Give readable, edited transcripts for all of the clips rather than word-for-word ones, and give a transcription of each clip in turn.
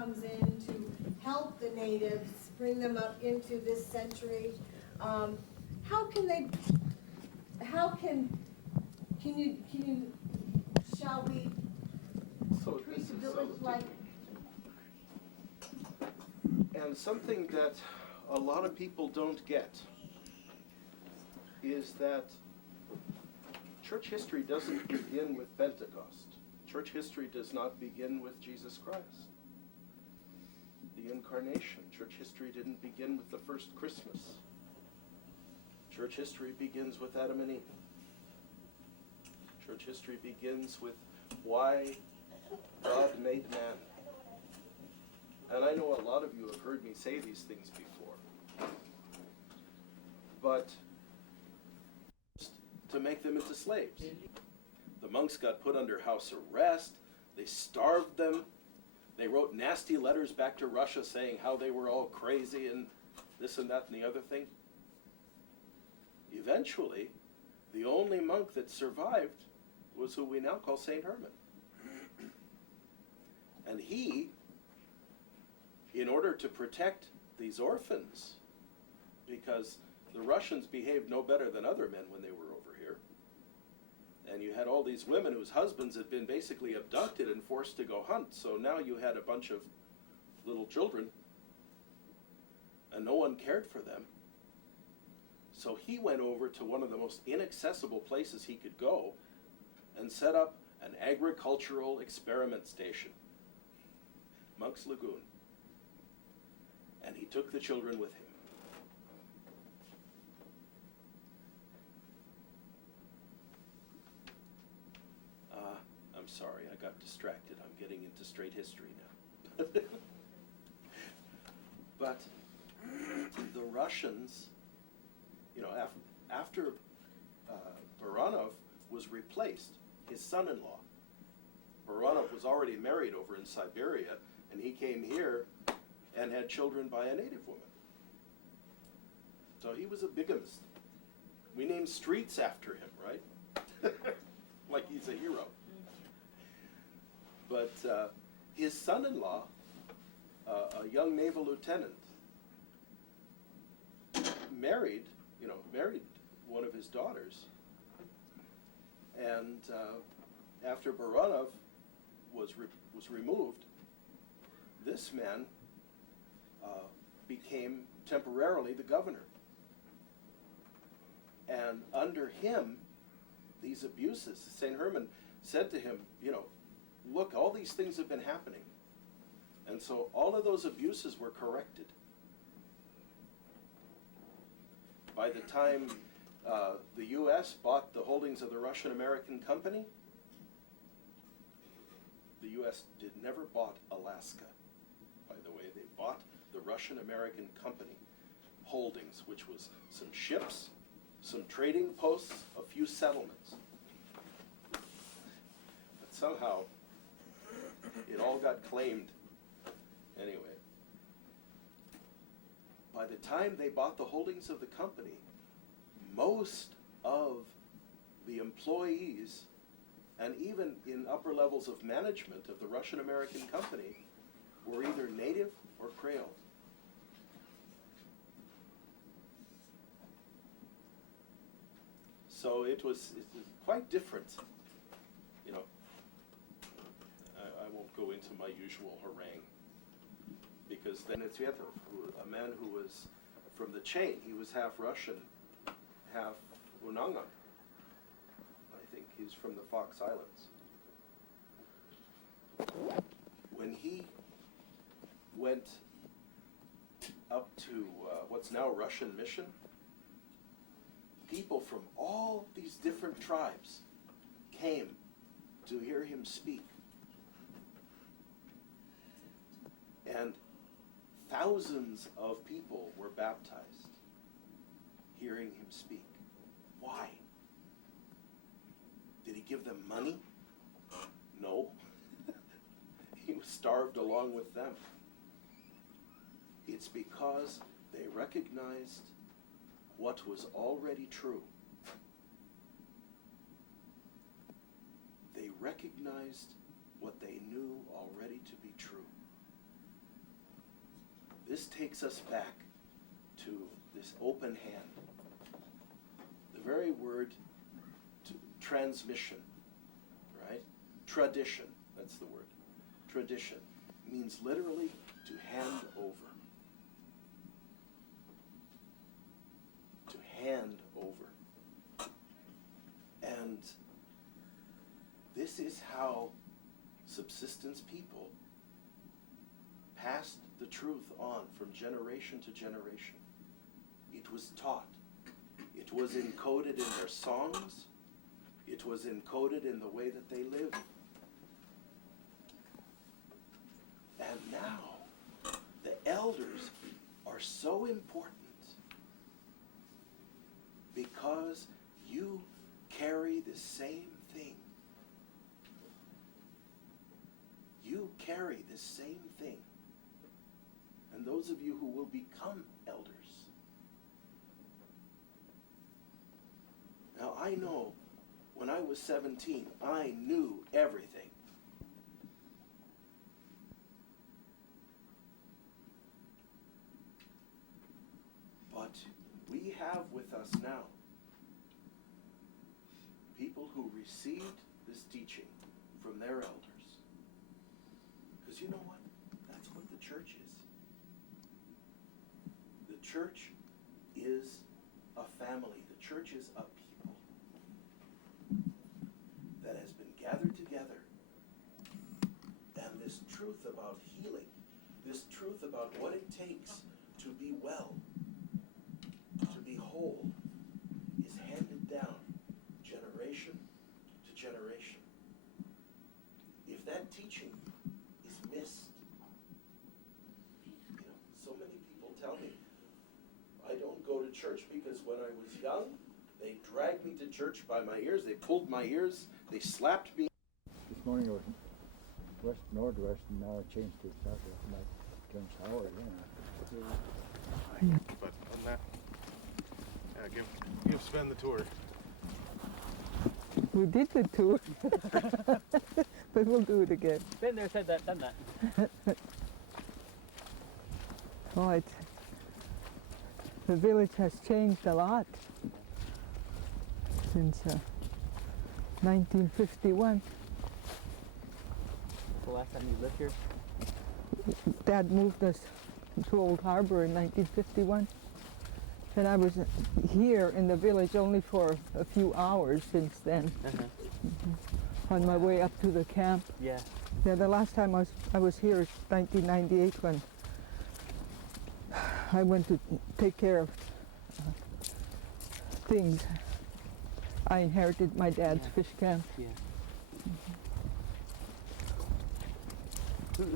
comes in to help the natives, bring them up into this century. Shall we treat the village like? And something that a lot of people don't get is that church history doesn't begin with Pentecost. Church history does not begin with Jesus Christ. The Incarnation. Church history didn't begin with the first Christmas. Church history begins with Adam and Eve. Church history begins with why God made man. And I know a lot of you have heard me say these things before. But to make them into slaves. The monks got put under house arrest. They starved them. They wrote nasty letters back to Russia saying how they were all crazy and this and that and the other thing. Eventually, the only monk that survived was who we now call St. Herman. And he, in order to protect these orphans, because the Russians behaved no better than other men when they were over here, and you had all these women whose husbands had been basically abducted and forced to go hunt, so now you had a bunch of little children, and no one cared for them. So he went over to one of the most inaccessible places he could go and set up an agricultural experiment station, Monk's Lagoon. And he took the children with him. I'm sorry, I got distracted. I'm getting into straight history now. But the Russians, you know, after Baranov was replaced, his son-in-law, Baranov was already married over in Siberia, and he came here and had children by a native woman. So he was a bigamist. We named streets after him, right? Like he's a hero. But his son-in-law, a young naval lieutenant, married one of his daughters. And after Baranov was removed, this man became temporarily the governor. And under him, these abuses, St. Herman said to him, look, all these things have been happening. And so all of those abuses were corrected. By the time the U.S. bought the holdings of the Russian-American company, the U.S. never bought Alaska, by the way. They bought the Russian-American company holdings, which was some ships, some trading posts, a few settlements. But somehow, it all got claimed. Anyway, by the time they bought the holdings of the company, most of the employees, and even in upper levels of management of the Russian-American company, were either native or Creole. So it was quite different, I won't go into my usual harangue, because then it's Svetov, a man who was from the chain. He was half Russian, half Unanga. I think he's from the Fox Islands. When he went up to what's now Russian Mission, people from all these different tribes came to hear him speak. And thousands of people were baptized hearing him speak. Why? Did he give them money? No. He was starved along with them. It's because they recognized what was already true. They recognized what they knew already to be true. this takes us back to this open hand. The very word transmission, right? Tradition, that's the word. Tradition means literally to hand over. To hand over. And this is how subsistence people passed the truth on from generation to generation. It was taught. It was encoded in their songs. It was encoded in the way that they lived. And now, the elders are so important because you carry the same thing. You carry the same thing. And those of you who will become elders. Now I know when I was 17, I knew everything. But we have with us now people who received this teaching from their elders. Because you know what? That's what the church is. The church is a family. The church is a people that has been gathered together. And this truth about healing, this truth about what it takes to be well, to be whole, is handed down generation to generation. If that teaching is missed, you know, so many people tell me, I don't go to church because when I was young, they dragged me to church by my ears, they pulled my ears, they slapped me. This morning it was west northwest, and now it changed to southwest. And I turned sour again. But on that, give Sven the tour. We did the tour, but we'll do it again. Been there, said that, done that. Oh, the village has changed a lot since 1951. The last time you lived here? Dad moved us to Old Harbor in 1951. And I was here in the village only for a few hours since then, on my way up to the camp. Yeah. Yeah, the last time I was here is 1998 when I went to take care of things. I inherited my dad's fish camp. Yeah.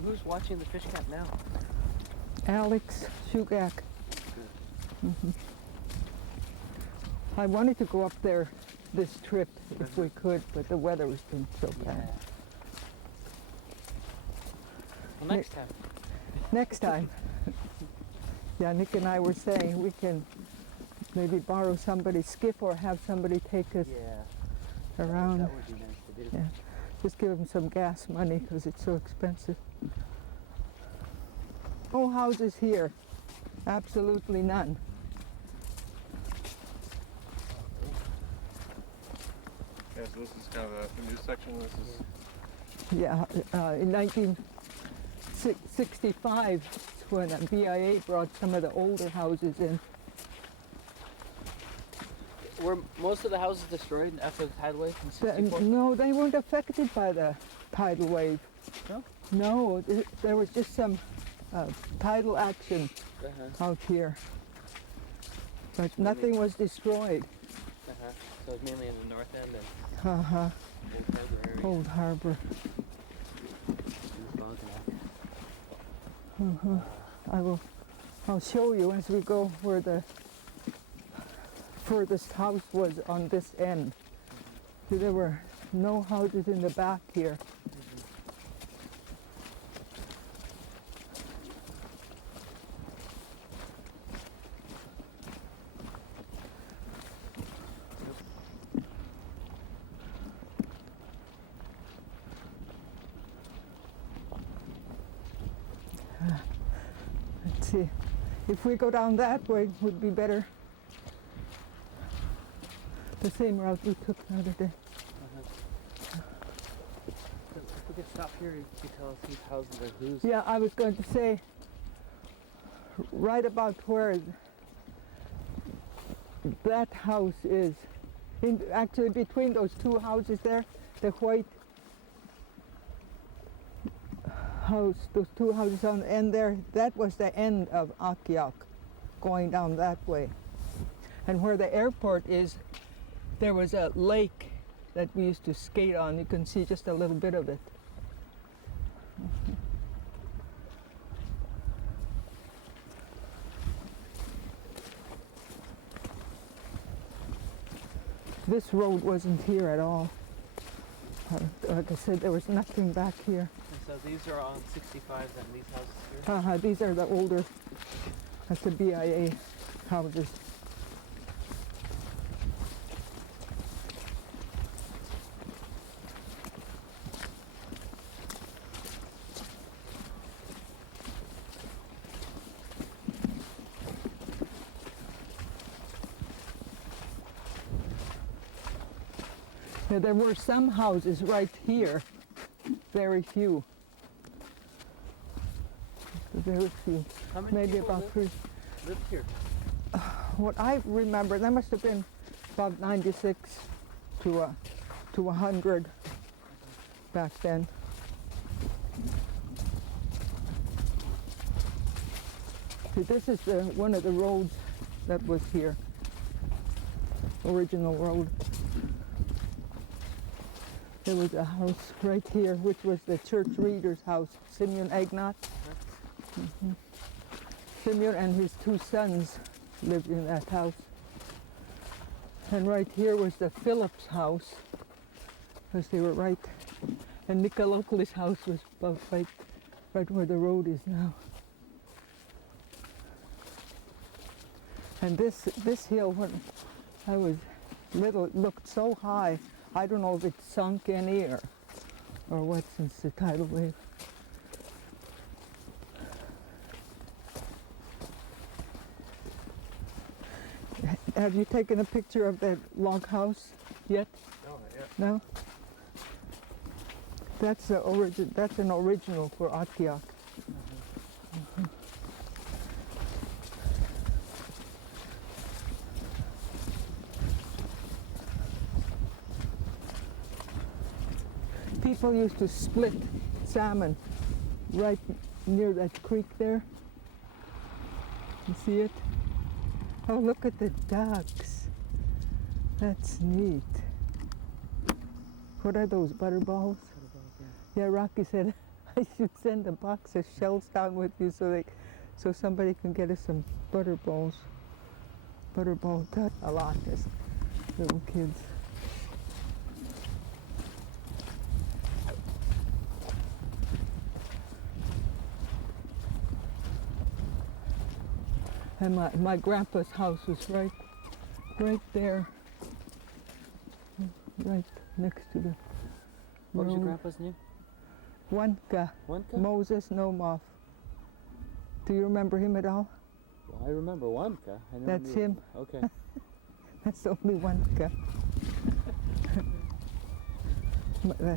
Who's watching the fish camp now? Alex Shugak. I wanted to go up there this trip if we could, but the weather has been so bad. Well, next time. Next time. Yeah, Nick and I were saying we can maybe borrow somebody's skiff or have somebody take us Yeah. around. That would be nice to do. Yeah, just give them some gas money because it's so expensive. No houses here, absolutely none. Yeah, so this is kind of the new section. This is Yeah, in 1965 is when BIA brought some of the older houses in. Were most of the houses destroyed after the tidal wave in '64? No, they weren't affected by the tidal wave. No? No, there was just some tidal action out here. But nothing was destroyed. So it's mainly in the north end and Uh-huh. Old Harbor area. Old Harbor. I'll show you as we go where the furthest house was on this end. So there were no houses in the back here. Let's see. If we go down that way, it would be better. The same route we took the other day. If we could stop here, you could tell us whose houses are whose. Yeah, I was going to say, right about where that house is, actually between those two houses there, the white house, those two houses on the end there, that was the end of Akhiok, going down that way. And where the airport is, there was a lake that we used to skate on. You can see just a little bit of it. This road wasn't here at all. Like I said, there was nothing back here. And so these are on 65s and these houses here? These are the older, that's the BIA houses. Yeah, there were some houses right here, very few. Very few, How many maybe people about three. lived here? What I remember, there must have been about 96 to 100 back then. See, this is one of the roads that was here, original road. There was a house right here, which was the church reader's house, Simeon Agnot. Simeon and his two sons lived in that house. And right here was the Phillips house, because they were right. And Nicolocles' house was about right where the road is now. And this hill, when I was little, it looked so high. I don't know if it's sunk any or what since the tidal wave. Have you taken a picture of that log house yet? Oh, yeah. No? That's that's an original for Akhiok. People used to split salmon right near that creek there. You see it? Oh, look at the ducks. That's neat. What are those, butterballs? Yeah, Rocky said I should send a box of shells down with you so somebody can get us some butterballs. Butterball duck a lot as little kids. And my grandpa's house was right there, right next to the What was your road. grandpa's name? Wanka, Wanka? Moses Nomoff. Do you remember him at all? Well, I remember Wanka. I never That's knew- him. Okay. That's the only Wanka.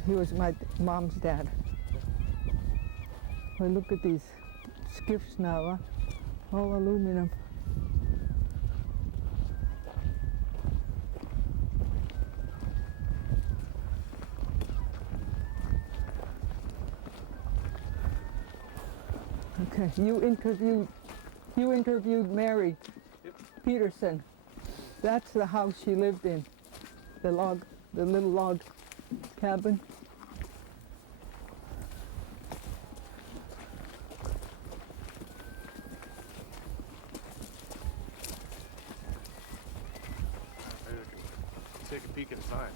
He was my mom's dad. Well, look at these skiffs now, huh? All aluminum. Okay, you interviewed Mary Peterson. That's the house she lived in. The little log cabin. Maybe we can take a peek inside.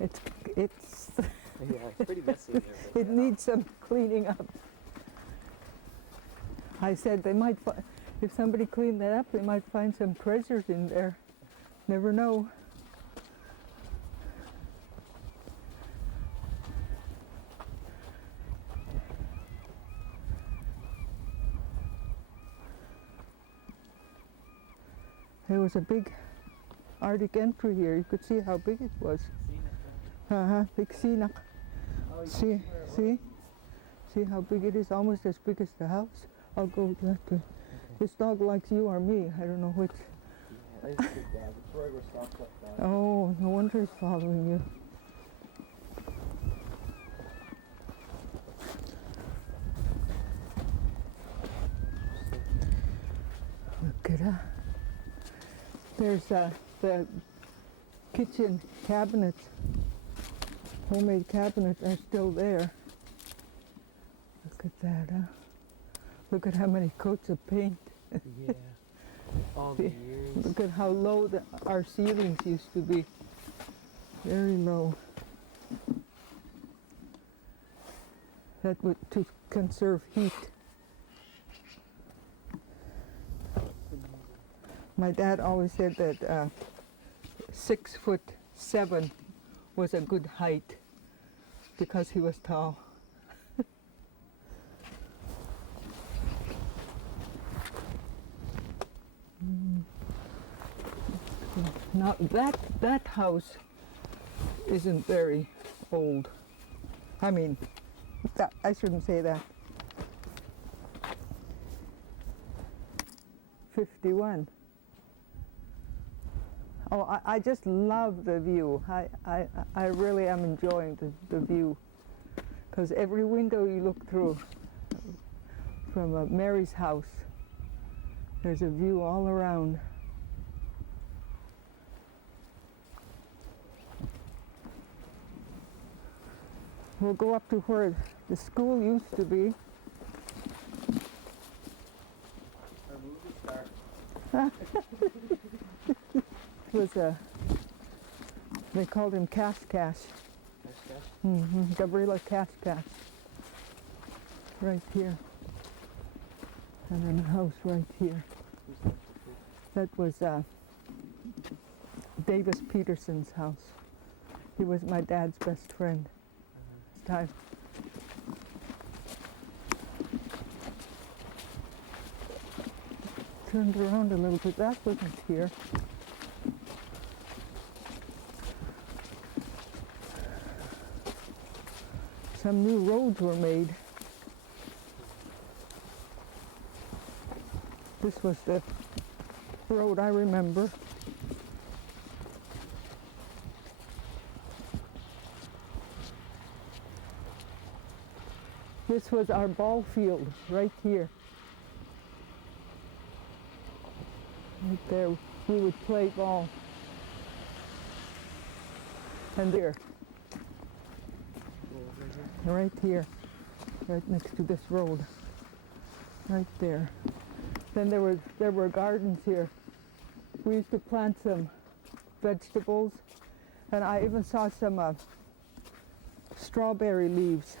It's Yeah, it's pretty messy in there. but it yeah. needs some cleaning up. I said they might if somebody cleaned that up, they might find some treasures in there. Never know. There was a big Arctic entry here. You could see how big it was. Big Sinak. See, see how big it is? Almost as big as the house. I'll go that way. This dog likes you or me. I don't know which. It's a good dog. It's right where stops like that. Oh, no wonder he's following you. Look at that. There's the kitchen cabinets, homemade cabinets are still there. Look at that, huh? Look at how many coats of paint. Yeah. All the years. Look at how low our ceilings used to be. Very low. That would to conserve heat. My dad always said that 6'7" was a good height because he was tall. Now that house isn't very old. I mean, I shouldn't say that. 51. Oh, I just love the view. I really am enjoying the view. Because every window you look through from Mary's house, there's a view all around. We'll go up to where the school used to be. It was they called him Cash. Gabriela Cash. Right here. And then a house right here. That was Davis Peterson's house. He was my dad's best friend. Time. Turned around a little bit. That wasn't here. Some new roads were made. This was the road I remember. This was our ball field right here. Right there, we would play ball. And there. Right here, right next to this road. Right there. Then there were gardens here. We used to plant some vegetables, and I even saw some strawberry leaves.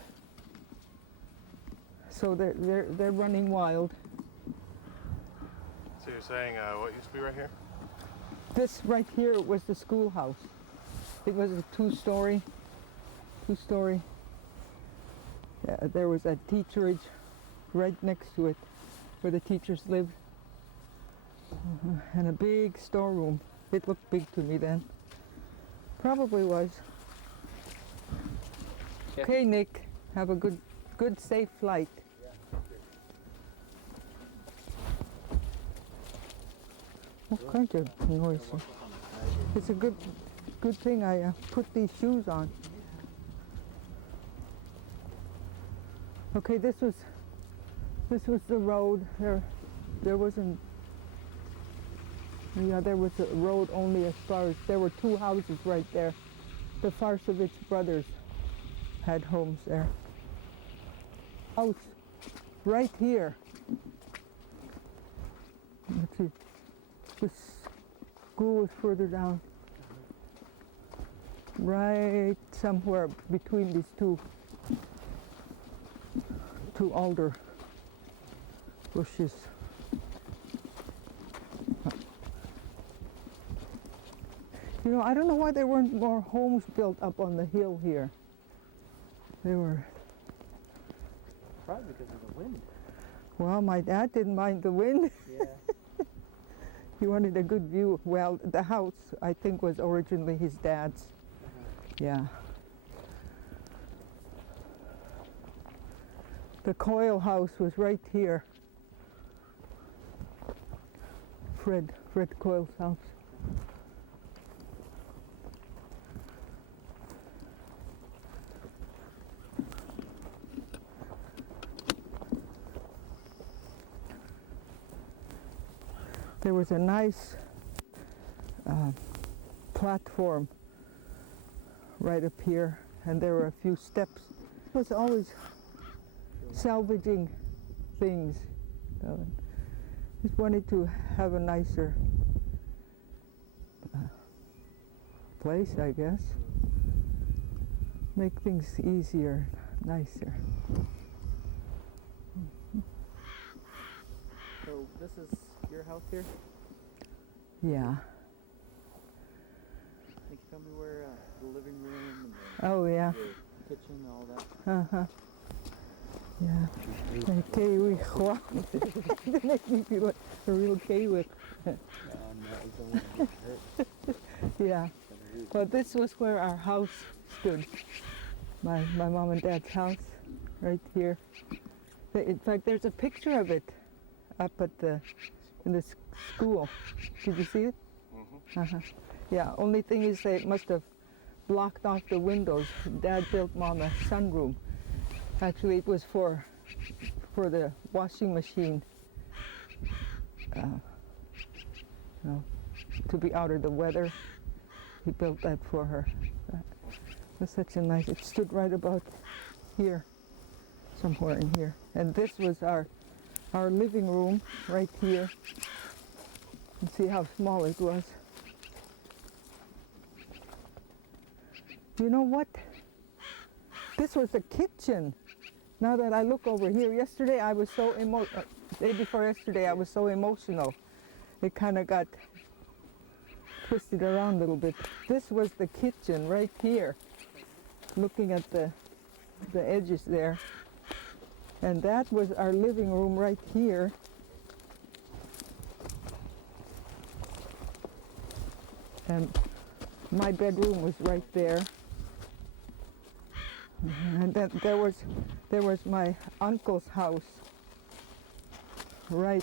So they're running wild. So you're saying what used to be right here? This right here was the schoolhouse. It was a two-story. There was a teacherage right next to it where the teachers lived. And a big storeroom. It looked big to me then. Probably was. Yeah. Okay, Nick. Have a good safe flight. What kind of noise? It's a good thing I put these shoes on. Okay, this was the road. There wasn't. Yeah, there was a road only as far as there were two houses right there. The Farsovich brothers had homes there. House right here. Let's see. The school is further down. Right somewhere between these two alder bushes. You know, I don't know why there weren't more homes built up on the hill here. They were. Probably because of the wind. Well, my dad didn't mind the wind. Yeah. He wanted a good view. Well, the house, I think, was originally his dad's. Yeah. The Coyle house was right here. Fred Coyle's house. There was a nice platform right up here, and there were a few steps. It was always salvaging things. Just wanted to have a nicer place, I guess. Make things easier, nicer. So this is your house here? Yeah. Can you tell me where the living room and the Oh, yeah. kitchen, all that? Uh-huh. Yeah. Okay, we They make me feel like a real Kiwi. Yeah. Well, this was where our house stood. My mom and dad's house, right here. In fact, there's a picture of it up at in the school. Did you see it? Mm-hmm. Uh-huh. Yeah. Only thing is they must have blocked off the windows. Dad built Mom a sunroom. Actually, it was for the washing machine, to be out of the weather. He built that for her. It was such a nice. It stood right about here, somewhere in here. And this was our living room right here. You see how small it was. Do you know what? This was the kitchen. Now that I look over here, yesterday I was so day before yesterday I was so emotional. It kind of got twisted around a little bit. This was the kitchen right here, looking at the edges there. And that was our living room right here. And my bedroom was right there. And then there was my uncle's house right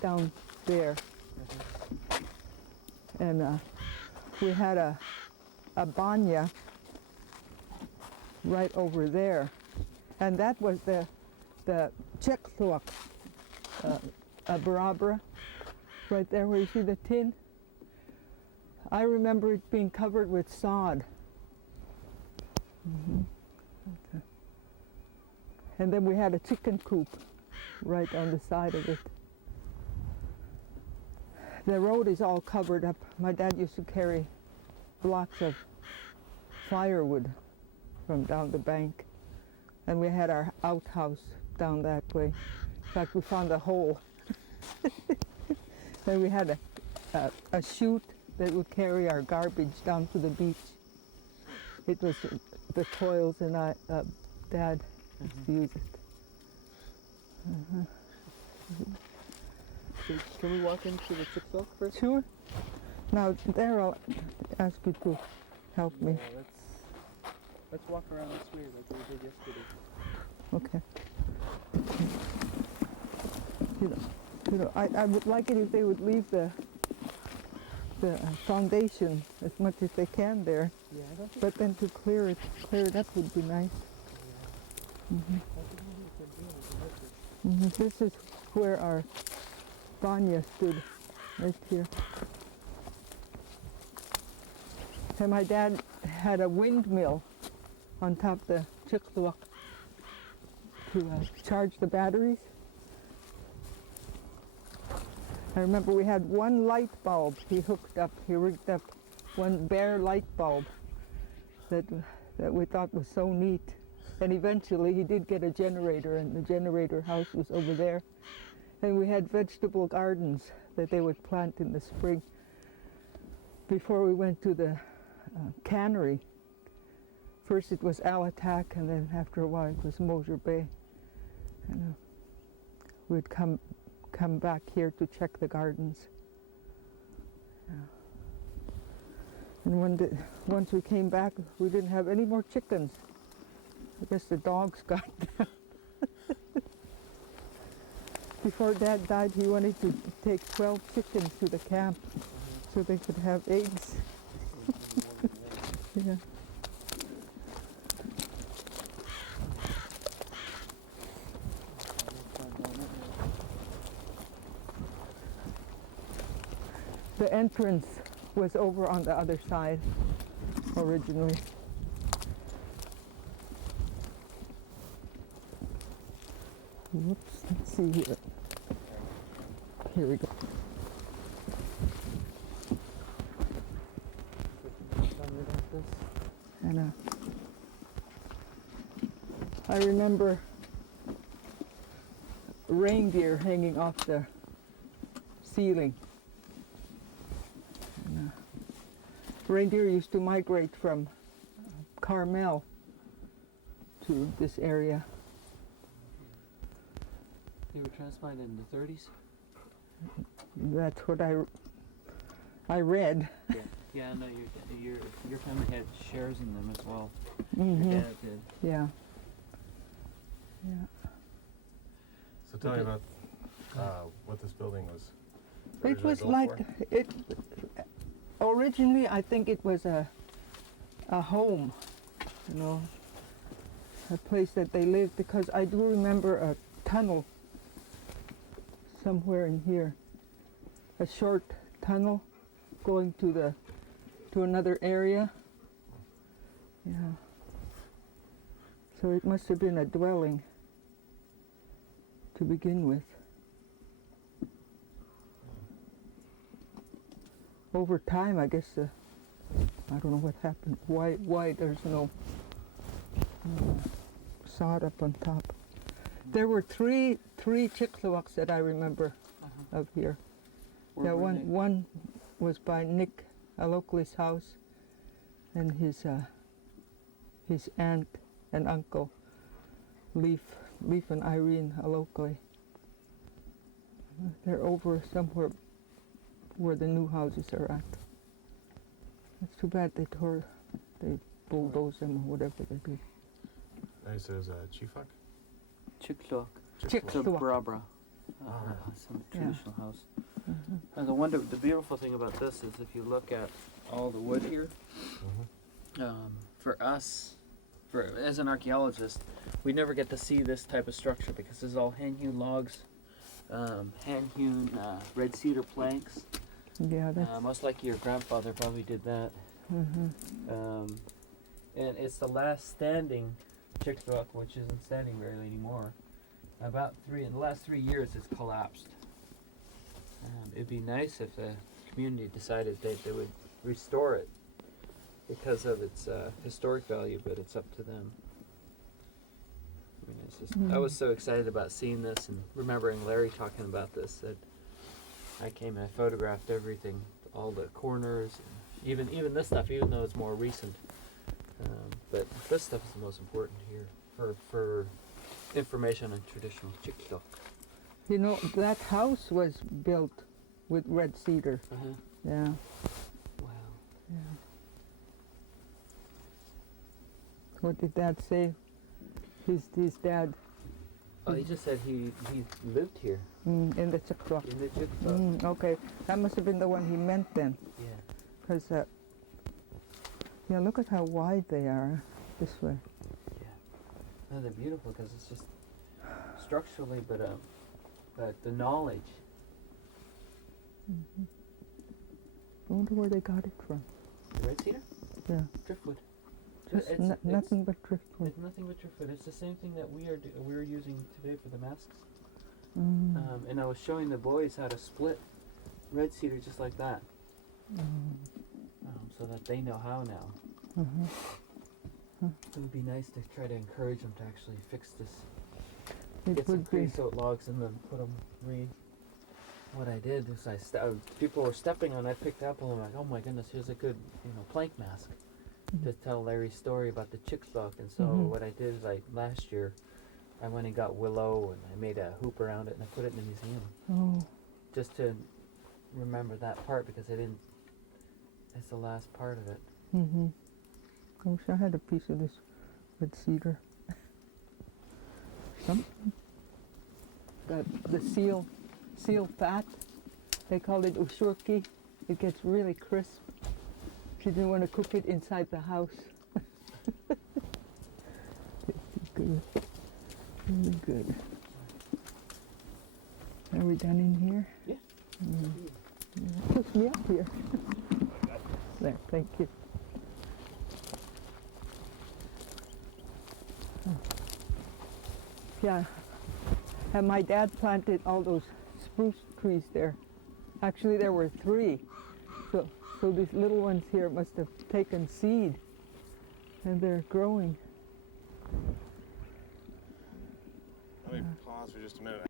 down there. And we had a banya right over there. And that was the Czechoslovak Barabra, right there where you see the tin. I remember it being covered with sod. Mm-hmm. Okay. And then we had a chicken coop right on the side of it. The road is all covered up. My dad used to carry blocks of firewood from down the bank. And we had our outhouse down that way. In fact, we found a hole. Then we had a chute that would carry our garbage down to the beach. It was the Coyles and Dad used to use it. Uh-huh. So can we walk into the Pestrikoff first? Sure. Now, there I'll ask you to help me. Yeah, let's walk around this way like we did yesterday. Okay. I would like it if they would leave the foundation as much as they can there, Yeah, I don't think but then to clear it up would be nice. Mm-hmm. Mm-hmm. This is where our banya stood, right here. And my dad had a windmill on top of the Czechoslovak to charge the batteries. I remember we had one light bulb he rigged up one bare light bulb that we thought was so neat. And eventually he did get a generator, and the generator house was over there. And we had vegetable gardens that they would plant in the spring before we went to the cannery. First it was Alatak, and then after a while it was Mosier Bay. And we'd come back here to check the gardens. And once we came back, we didn't have any more chickens. I guess the dogs got them. Before Dad died, he wanted to take 12 chickens to the camp so they could have eggs. Yeah. The entrance was over on the other side originally. Whoops, let's see here. Here we go. And I remember reindeer hanging off the ceiling. And, reindeer used to migrate from Carmel to this area. They were transplanted in the 30s? That's what I read. Yeah. Yeah, no, your family had shares in them as well. Mm-hmm. Your dad did. Yeah. Yeah. So tell me about what this building was. It originally was built like for. it. Originally, I think it was a home, you know, a place that they lived, because I do remember a tunnel somewhere in here, a short tunnel going to another area. Yeah. So it must have been a dwelling to begin with. Over time, I guess, I don't know what happened. Why there's no sod up on top. There were three Czechoslovaks that I remember of here. Where Yeah, were they? one was by Nick Alokli's house, and his aunt and uncle, Leaf and Irene Alokli. They're over somewhere where the new houses are at. It's too bad they bulldozed them or whatever they did. I said it was a Chifak? Chicxulub. Czechoslovak. So Brabra. Ah. Some Yeah. traditional house. The beautiful thing about this is if you look at all the wood here, for us, as an archaeologist, we never get to see this type of structure because this is all hand-hewn logs, hand-hewn red cedar planks. Yeah, that's. Most likely your grandfather probably did that. And it's the last standing Czechoslovak, which isn't standing very anymore. In the last 3 years, it's collapsed. It'd be nice if the community decided that they would restore it because of its historic value, but it's up to them. I mean, it's just, I was so excited about seeing this and remembering Larry talking about this that I came and I photographed everything, all the corners, and even this stuff, even though it's more recent. But this stuff is the most important here for information on traditional Czechoslovak. You know, that house was built with red cedar. Yeah. Wow. Yeah. What did Dad say? His dad Oh, he just said he lived here in the Czechoslovak. in the Czechoslovak. Okay, that must have been the one he meant then, Yeah. because yeah, look at how wide they are this way. No, they're beautiful because it's just structurally, but the knowledge. I wonder where they got it from. The red cedar? Yeah, Driftwood. just It's- nothing but driftwood. It's nothing but driftwood. It's the same thing that we're using today for the masks. Mm. And I was showing the boys how to split red cedar just like that, so that they know how now. It would be nice to try to encourage them to actually fix this. It Get some would be. creosote logs and then put them What I did is people were stepping on it, I picked up and I'm like, oh my goodness, here's a good plank mask to tell Larry's story about the Czechoslovak. And so what I did is last year I went and got willow and I made a hoop around it and I put it in the museum Oh, just to remember that part because I didn't it's the last part of it. Mm-hmm. I wish I had a piece of this red cedar. Some, the seal fat, they call it ushurki. It gets really crisp. She didn't want to cook it inside the house. It's good. Really good. Are we done in here? Yeah. Push me up here. There, thank you. Yeah, and my dad planted all those spruce trees there. Actually, there were 3. So these little ones here must have taken seed, and they're growing. Let me pause for just a minute.